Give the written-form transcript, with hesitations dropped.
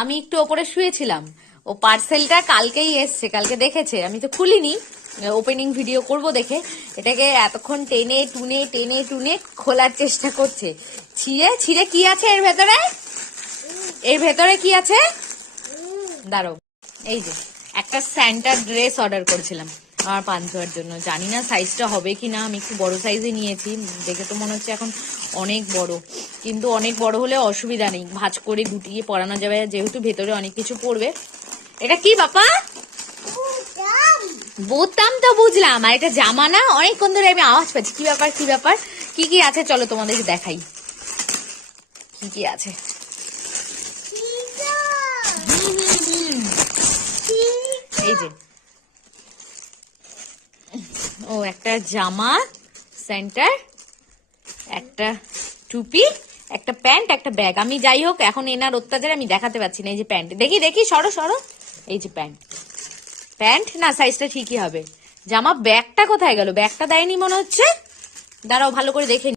আমি একটু ওপরে শুয়েছিলাম, ও পার্সেলটা কালকেই এসছে, কালকে দেখেছে, আমি তো খুলিনি, ওপেনিং ভিডিও করব দেখে এটাকে এতক্ষণ টেনে টুনে খোলার চেষ্টা করছে। ছিঁড়ে কি আছে এর ভেতরে, এর ভেতরে কি আছে দাঁড়াও। এই যে একটা স্যান্টা ড্রেস অর্ডার করেছিলাম আমার পান্তুয়ার জন্য, জানি না সাইজটা হবে কিনা, আমি একটু বড় সাইজে নিয়েছি, দেখে তো মনে হচ্ছে এখন অনেক বড়, কিন্তু অনেক বড় হলে অসুবিধা নেই, ভাঁজ করে গুটিয়ে পরানো যাবে, যেহেতু ভেতরে অনেক কিছু পড়বে। এটা কি বাপা? বোতাম তো বুঝলাম, আর এটা জামা না? অনেকক্ষণ ধরে আমি আওয়াজ পাচ্ছি, কি ব্যাপার কি ব্যাপার, কি কি আছে চলো তোমাদেরকে দেখাই কি কি আছে। এই যে ও একটা জামা সেন্টার, একটা টুপি, একটা প্যান্ট, একটা ব্যাগ। আমি যাই হোক এখন এনার অত্যাচারে আমি দেখাতে পাচ্ছি না। এই যে প্যান্ট, দেখি দেখি সরো সরো, এই যে প্যান্ট, প্যান্ট না সাইজটা ঠিকই হবে। জামা, ব্যাগটা কোথায় গেল? ব্যাগটা দেয়নি মনে হচ্ছে, দাঁড়াও ভালো করে দেখে